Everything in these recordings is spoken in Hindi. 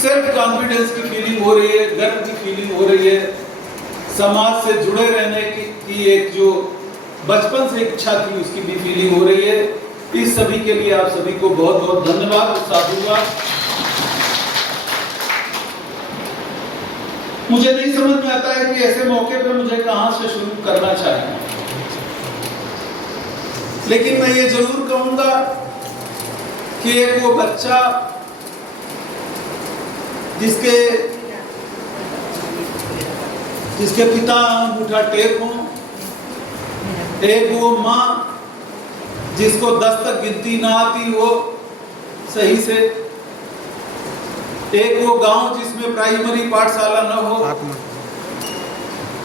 सेल्फ कॉन्फिडेंस की फीलिंग हो रही है, गर्व की फीलिंग हो रही है, समाज से जुड़े रहने की एक जो बचपन से इच्छा थी उसकी भी फीलिंग हो रही है। इस सभी के लिए आप सभी को बहुत बहुत धन्यवाद और साधुवाद। मुझे नहीं समझ में आता है कि ऐसे मौके पे मुझे कहां से शुरू करना चाहिए, लेकिन मैं ये जरूर कहूंगा कि एक वो बच्चा जिसके पिता अंगूठा टेक हों, एक वो माँ जिसको 10 तक गिनती ना आती हो सही से, एक वो गांव जिसमें प्राइमरी पाठशाला न हो,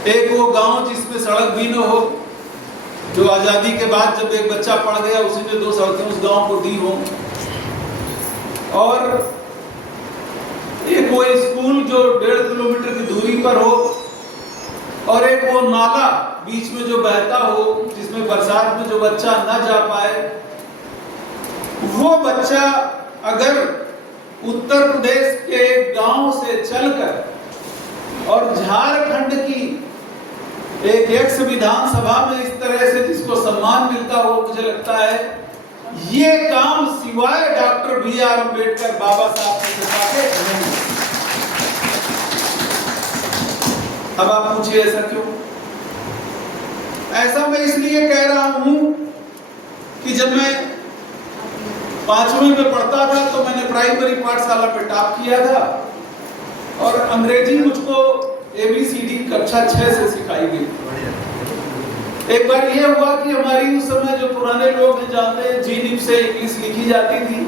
एक वो गांव जिसमें सड़क भी न हो, जो आजादी के बाद जब एक बच्चा पढ़ गया उसी ने 2 सड़कें उस गांव को दी हो, और एक वो स्कूल जो 1.5 किलोमीटर की दूरी पर हो, और एक वो नाला बीच में जो बहता हो जिसमें बरसात में जो बच्चा न जा पाए। वो बच्चा अगर उत्तर प्रदेश के एक गांव से चलकर और झारखंड की एक एक्स विधानसभा में इस तरह से जिसको सम्मान मिलता हो, मुझे लगता है ये काम सिवाय डॉक्टर B.R. अम्बेडकर बाबा साहब के कृपा के नहीं। अब आप पूछिए ऐसा क्यों? ऐसा मैं इसलिए कह रहा हूं कि जब मैं 5वीं में पढ़ता था तो मैंने प्राइमरी पाठशाला में टॉप किया था, और अंग्रेजी मुझको ABCD कक्षा 6 से सिखाई गई। एक बार ये हुआ कि हमारी उस समय जो पुराने लोग हैं जानते हैं जीनिप से इंग्लिश लिखी जाती थी,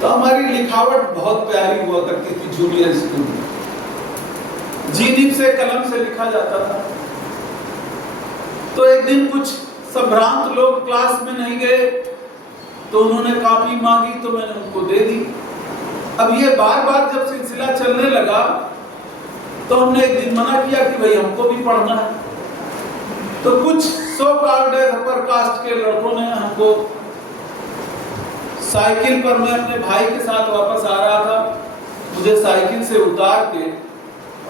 तो हमारी लिखावट बहुत प्यारी हुआ करती थी। जूनियर स्कूल में जीनिप से कलम से लिखा जाता था। तो एक दिन कुछ संभ्रांत लोग क्लास में नहीं गए, तो उन्होंने कॉपी मांगी तो मैंने उनको दे दी। अब ये बार बार जब सिलसिला चलने लगा तो हमने एक दिन मना किया कि भाई हमको भी पढ़ना है। तो कुछ सो कॉल्ड अपर कास्ट के लड़कों ने हमको साइकिल पर, मैं अपने भाई के साथ वापस आ रहा था, मुझे साइकिल से उतार के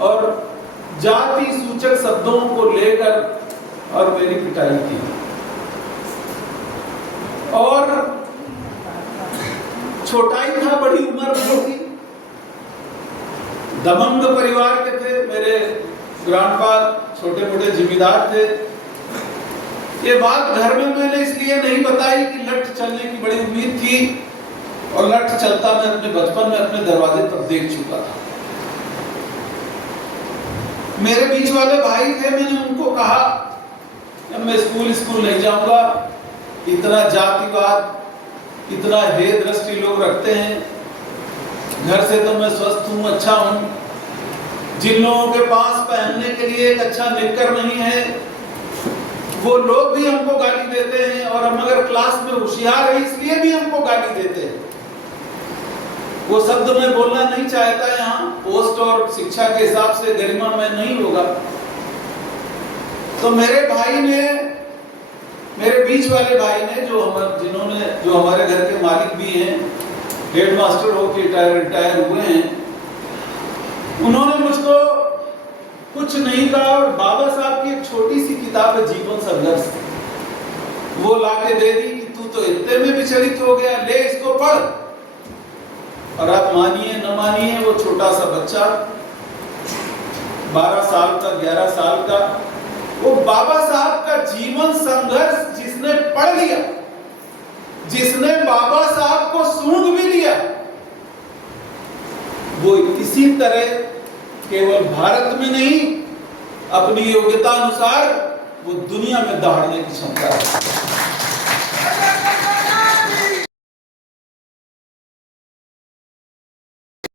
और जाति सूचक शब्दों को लेकर और मेरी पिटाई की। और छोटा ही था, बड़ी उम्र नहीं थी, दबंग परिवार के थे, मेरे ग्रांडपा छोटे मोटे जिम्मेदार थे। ये बात घर में मैंने इसलिए नहीं बताई कि लठ चलने की बड़ी उम्मीद थी, और लठ चलता मैं अपने बचपन में अपने दरवाजे पर देख चुका था। मेरे बीच वाले भाई थे, मैंने उनको कहा मैं स्कूल नहीं जाऊंगा, इतना जातिवाद, इतना हे दृष्टि लोग रखते हैं, घर से तो मैं स्वस्थ हूं, अच्छा हूं। जिन लोगों के पास पहनने के लिए एक अच्छा निक्कर नहीं है, वो लोग भी हमको गाली देते हैं, और हम अगर क्लास में होशियार है इसलिए भी हमको गाली देते हैं। वो शब्द मैं बोलना नहीं चाहता, यहाँ पोस्ट और शिक्षा के हिसाब से गरिमा में नहीं होगा। तो मेरे भाई ने, मेरे बीच वाले भाई ने, जो हमारे घर के मालिक भी हैं, हेडमास्टर होकर रिटायर हुए हैं, उन्होंने मुझको कुछ नहीं कहा, और बाबा साहब की एक छोटी सी किताब है जीवन संघर्ष, वो लाके दे दी कि तू तो इतने में विचलित हो गया, ले इसको पढ़। और आप मानिए न मानिए, वो छोटा सा बच्चा 12 साल का 11 साल का, वो बाबा साहब का जीवन संघर्ष जिसने पढ़ लिया, जिसने बाबा साहब को सूंघ भी लिया, वो इसी तरह केवल भारत में नहीं, अपनी योग्यता अनुसार वो दुनिया में दहाड़ने की क्षमता है।